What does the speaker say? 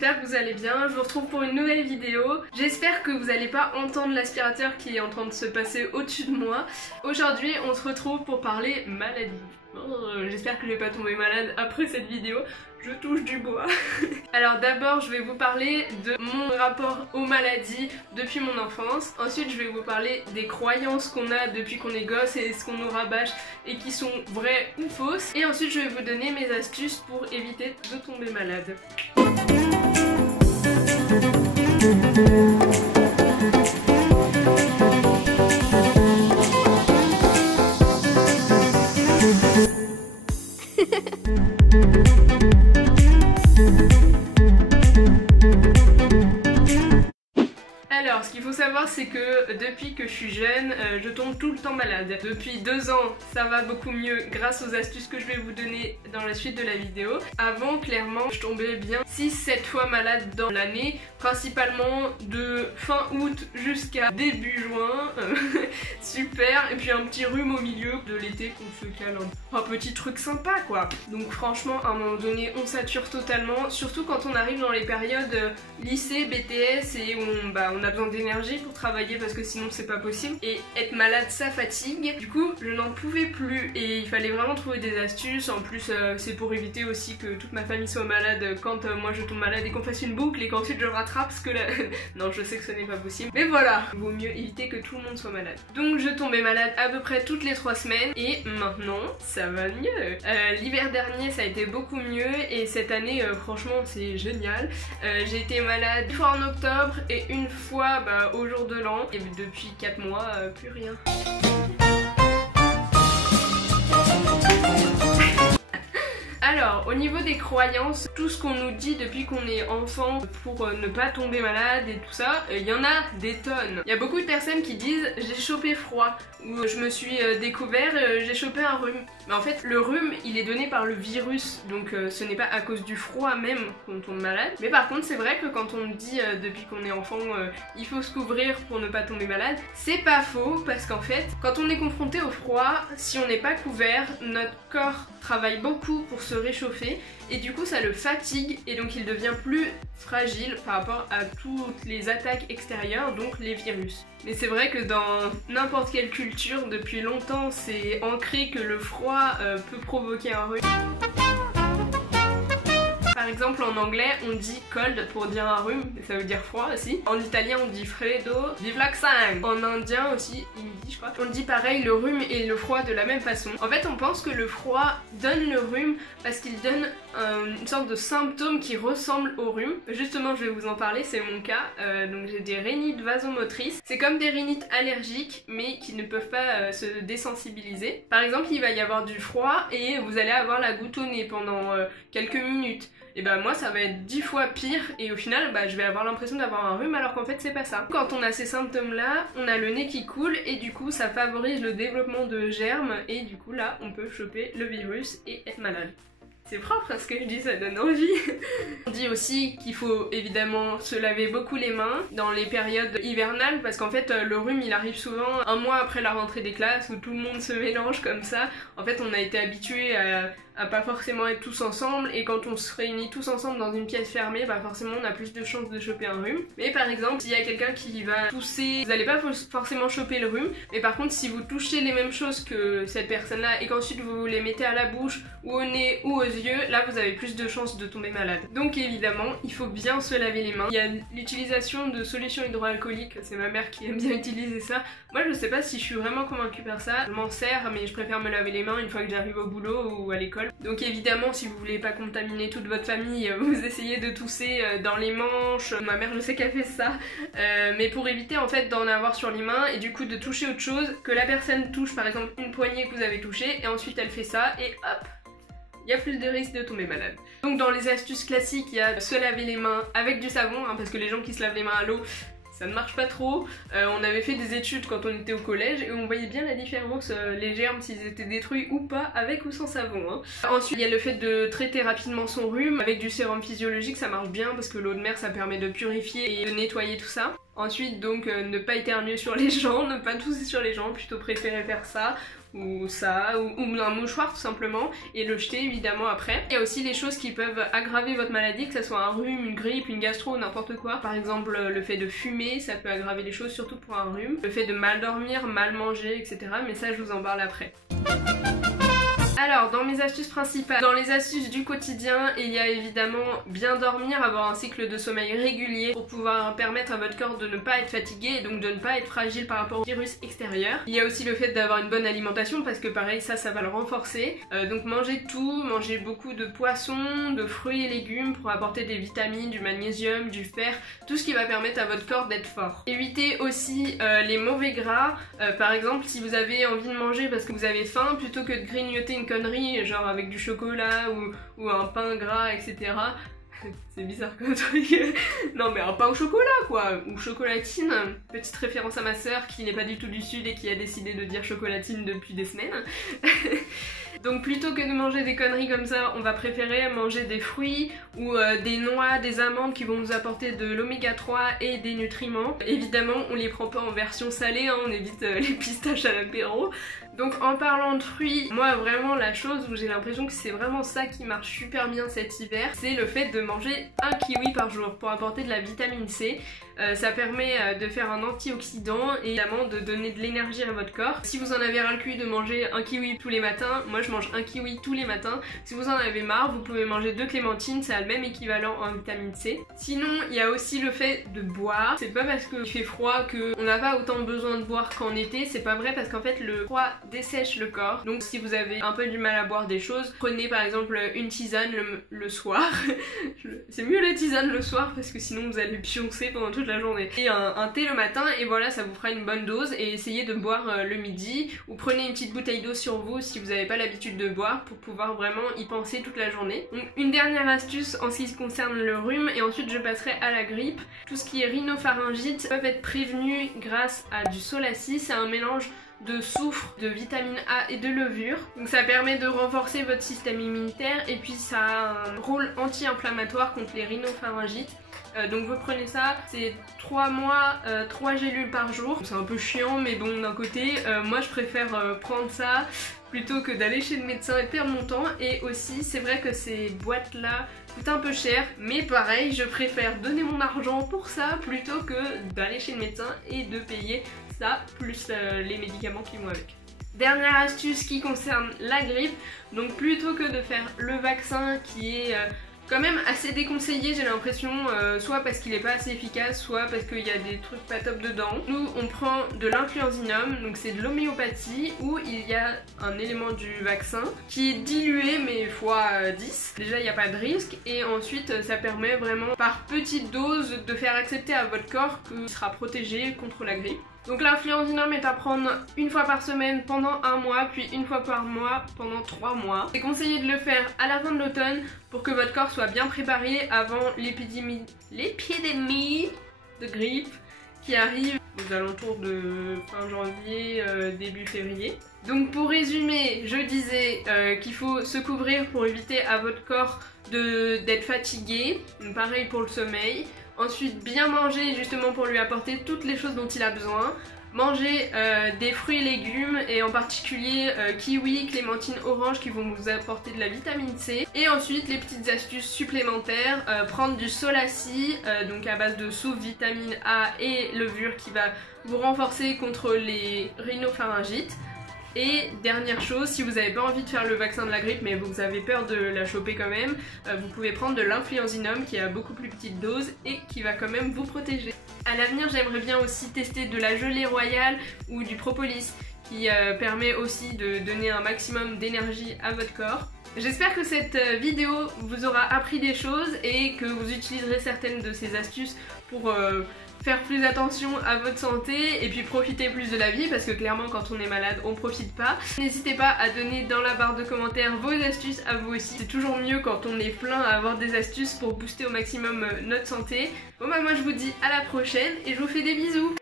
j'espère que vous allez bien, je vous retrouve pour une nouvelle vidéo. J'espère que vous n'allez pas entendre l'aspirateur qui est en train de se passer au-dessus de moi. Aujourd'hui on se retrouve pour parler maladie. J'espère que je vais pas tomber malade après cette vidéo. Je touche du bois. Alors d'abord je vais vous parler de mon rapport aux maladies depuis mon enfance. Ensuite je vais vous parler des croyances qu'on a depuis qu'on est gosse et ce qu'on nous rabâche et qui sont vraies ou fausses. Et ensuite je vais vous donner mes astuces pour éviter de tomber malade. Alors, ce qu'il faut savoir, c'est que depuis que je suis jeune, je tombe tout le temps malade. Depuis 2 ans, ça va beaucoup mieux grâce aux astuces que je vais vous donner dans la suite de la vidéo. Avant, clairement, je tombais bien 6-7 fois malade dans l'année, principalement de fin août jusqu'à début juin. Super. Et puis un petit rhume au milieu de l'été qu'on se cale un petit truc sympa, quoi. Donc franchement, à un moment donné, on sature totalement, surtout quand on arrive dans les périodes lycée, BTS et on a besoin d'énergie pour travailler parce que sinon c'est pas possible, et être malade ça fatigue. Du coup je n'en pouvais plus et il fallait vraiment trouver des astuces. En plus c'est pour éviter aussi que toute ma famille soit malade quand moi je tombe malade et qu'on fasse une boucle et qu'ensuite je rattrape parce que non, je sais que ce n'est pas possible, mais voilà, il vaut mieux éviter que tout le monde soit malade. Donc je tombais malade à peu près toutes les 3 semaines et maintenant ça va mieux. L'hiver dernier ça a été beaucoup mieux et cette année franchement c'est génial. J'ai été malade une fois en octobre et une fois au jour de l'an, et depuis 4 mois plus rien. Alors, au niveau des croyances, tout ce qu'on nous dit depuis qu'on est enfant pour ne pas tomber malade et tout ça, il y en a des tonnes. Il y a beaucoup de personnes qui disent j'ai chopé froid, ou je me suis découvert, j'ai chopé un rhume. Mais en fait, le rhume, il est donné par le virus, donc ce n'est pas à cause du froid même qu'on tombe malade. Mais par contre, c'est vrai que quand on dit depuis qu'on est enfant, il faut se couvrir pour ne pas tomber malade, c'est pas faux, parce qu'en fait, quand on est confronté au froid, si on n'est pas couvert, notre corps travaille beaucoup pour se réchauffer et du coup ça le fatigue et donc il devient plus fragile par rapport à toutes les attaques extérieures, donc les virus. Mais c'est vrai que dans n'importe quelle culture depuis longtemps c'est ancré que le froid peut provoquer un rhume. Par exemple en anglais on dit cold pour dire un rhume, et ça veut dire froid aussi. En italien on dit freddo, vive l'accent. En indien aussi, hindi je crois, on dit pareil le rhume et le froid de la même façon. En fait on pense que le froid donne le rhume parce qu'il donne une sorte de symptôme qui ressemble au rhume. Justement je vais vous en parler, c'est mon cas. Donc j'ai des rhinites vasomotrices. C'est comme des rhinites allergiques mais qui ne peuvent pas se désensibiliser. Par exemple il va y avoir du froid et vous allez avoir la goutte au nez pendant quelques minutes. Et moi ça va être 10 fois pire et au final je vais avoir l'impression d'avoir un rhume alors qu'en fait c'est pas ça. Quand on a ces symptômes là, on a le nez qui coule et du coup ça favorise le développement de germes et du coup là on peut choper le virus et être malade. C'est propre ce que je dis, ça donne envie. On dit aussi qu'il faut évidemment se laver beaucoup les mains dans les périodes hivernales parce qu'en fait le rhume il arrive souvent un mois après la rentrée des classes où tout le monde se mélange comme ça. En fait on a été habitué à pas forcément être tous ensemble et quand on se réunit tous ensemble dans une pièce fermée, forcément on a plus de chances de choper un rhume. Mais par exemple s'il y a quelqu'un qui va tousser, vous n'allez pas forcément choper le rhume, mais par contre si vous touchez les mêmes choses que cette personne là et qu'ensuite vous les mettez à la bouche ou au nez ou aux yeux, là vous avez plus de chances de tomber malade. Donc évidemment il faut bien se laver les mains. Il y a l'utilisation de solutions hydroalcooliques, c'est ma mère qui aime bien utiliser ça. Moi je sais pas si je suis vraiment convaincue par ça, je m'en sers mais je préfère me laver les mains une fois que j'arrive au boulot ou à l'école. Donc évidemment si vous voulez pas contaminer toute votre famille, vous essayez de tousser dans les manches. Ma mère je sais qu'elle fait ça, mais pour éviter en fait d'en avoir sur les mains et du coup de toucher autre chose, que la personne touche par exemple une poignée que vous avez touchée et ensuite elle fait ça et hop, il y a plus de risque de tomber malade. Donc dans les astuces classiques il y a se laver les mains avec du savon, parce que les gens qui se lavent les mains à l'eau ça ne marche pas trop. On avait fait des études quand on était au collège et on voyait bien la différence, les germes s'ils étaient détruits ou pas avec ou sans savon. Ensuite il y a le fait de traiter rapidement son rhume avec du sérum physiologique, ça marche bien parce que l'eau de mer ça permet de purifier et de nettoyer tout ça. Ensuite donc ne pas éternuer sur les gens, ne pas tousser sur les gens, plutôt préférer faire ça. ou ça, ou un mouchoir tout simplement, et le jeter évidemment après. Il y a aussi les choses qui peuvent aggraver votre maladie, que ce soit un rhume, une grippe, une gastro, n'importe quoi. Par exemple le fait de fumer, ça peut aggraver les choses, surtout pour un rhume. Le fait de mal dormir, mal manger, etc. Mais ça je vous en parle après. Alors, dans mes astuces principales, dans les astuces du quotidien, il y a évidemment bien dormir, avoir un cycle de sommeil régulier pour pouvoir permettre à votre corps de ne pas être fatigué et donc de ne pas être fragile par rapport au virus extérieur. Il y a aussi le fait d'avoir une bonne alimentation parce que pareil, ça va le renforcer. Donc manger tout, manger beaucoup de poissons, de fruits et légumes pour apporter des vitamines, du magnésium, du fer, tout ce qui va permettre à votre corps d'être fort. Évitez aussi les mauvais gras, par exemple si vous avez envie de manger parce que vous avez faim, plutôt que de grignoter une connerie genre avec du chocolat ou un pain gras, etc. C'est bizarre comme truc. Non mais un pain au chocolat quoi, ou chocolatine. Petite référence à ma soeur qui n'est pas du tout du sud et qui a décidé de dire chocolatine depuis des semaines. Donc plutôt que de manger des conneries comme ça, on va préférer manger des fruits ou des noix, des amandes qui vont nous apporter de l'oméga 3 et des nutriments. Évidemment on les prend pas en version salée, hein, on évite les pistaches à l'apéro. Donc en parlant de fruits, moi vraiment la chose où j'ai l'impression que c'est vraiment ça qui marche super bien cet hiver, c'est le fait de manger un kiwi par jour pour apporter de la vitamine C. Ça permet de faire un antioxydant et évidemment de donner de l'énergie à votre corps. Si vous en avez ras le cul de manger un kiwi tous les matins, moi je mange un kiwi tous les matins. Si vous en avez marre, vous pouvez manger 2 clémentines, c'est le même équivalent en vitamine C. Sinon, il y a aussi le fait de boire. C'est pas parce qu'il fait froid qu'on n'a pas autant besoin de boire qu'en été, c'est pas vrai parce qu'en fait le froid dessèche le corps. Donc si vous avez un peu du mal à boire des choses, prenez par exemple une tisane le soir. C'est mieux la tisane le soir parce que sinon vous allez pioncer pendant toute la journée. Et un thé le matin et voilà, ça vous fera une bonne dose. Et essayez de boire le midi ou prenez une petite bouteille d'eau sur vous si vous n'avez pas l'habitude de boire pour pouvoir vraiment y penser toute la journée. Donc une dernière astuce en ce qui concerne le rhume et ensuite je passerai à la grippe. Tout ce qui est rhinopharyngite peuvent être prévenus grâce à du Solacy. C'est un mélange de soufre, de vitamine A et de levure. Donc ça permet de renforcer votre système immunitaire et puis ça a un rôle anti-inflammatoire contre les rhinopharyngites. Donc vous prenez ça, c'est 3 mois, 3 gélules par jour. C'est un peu chiant mais bon d'un côté, moi je préfère prendre ça plutôt que d'aller chez le médecin et perdre mon temps. Et aussi c'est vrai que ces boîtes là coûtent un peu cher, mais pareil je préfère donner mon argent pour ça plutôt que d'aller chez le médecin et de payer ça plus les médicaments qui vont avec. Dernière astuce qui concerne la grippe, donc plutôt que de faire le vaccin qui est quand même assez déconseillé, j'ai l'impression, soit parce qu'il est pas assez efficace, soit parce qu'il y a des trucs pas top dedans. Nous on prend de l'influenzinum, donc c'est de l'homéopathie où il y a un élément du vaccin qui est dilué mais x 10. Déjà il n'y a pas de risque et ensuite ça permet vraiment par petite dose de faire accepter à votre corps qu'il sera protégé contre la grippe. Donc l'influenzinum est à prendre une fois par semaine pendant 1 mois, puis une fois par mois pendant 3 mois. C'est conseillé de le faire à la fin de l'automne pour que votre corps soit bien préparé avant l'épidémie de grippe qui arrive aux alentours de fin janvier, début février. Donc pour résumer, je disais qu'il faut se couvrir pour éviter à votre corps d'être fatigué, pareil pour le sommeil. Ensuite bien manger justement pour lui apporter toutes les choses dont il a besoin. Manger des fruits et légumes et en particulier kiwi, clémentine, orange qui vont vous apporter de la vitamine C. Et ensuite les petites astuces supplémentaires, prendre du Solacy, donc à base de soufre, vitamine A et levure qui va vous renforcer contre les rhinopharyngites. Et dernière chose, si vous n'avez pas envie de faire le vaccin de la grippe mais vous avez peur de la choper quand même, vous pouvez prendre de l'influenzinum qui est à beaucoup plus petite dose et qui va quand même vous protéger. À l'avenir j'aimerais bien aussi tester de la gelée royale ou du propolis qui permet aussi de donner un maximum d'énergie à votre corps. J'espère que cette vidéo vous aura appris des choses et que vous utiliserez certaines de ces astuces pour faire plus attention à votre santé et puis profiter plus de la vie parce que clairement quand on est malade on profite pas. N'hésitez pas à donner dans la barre de commentaires vos astuces à vous aussi. C'est toujours mieux quand on est plein à avoir des astuces pour booster au maximum notre santé. Bon bah moi je vous dis à la prochaine et je vous fais des bisous.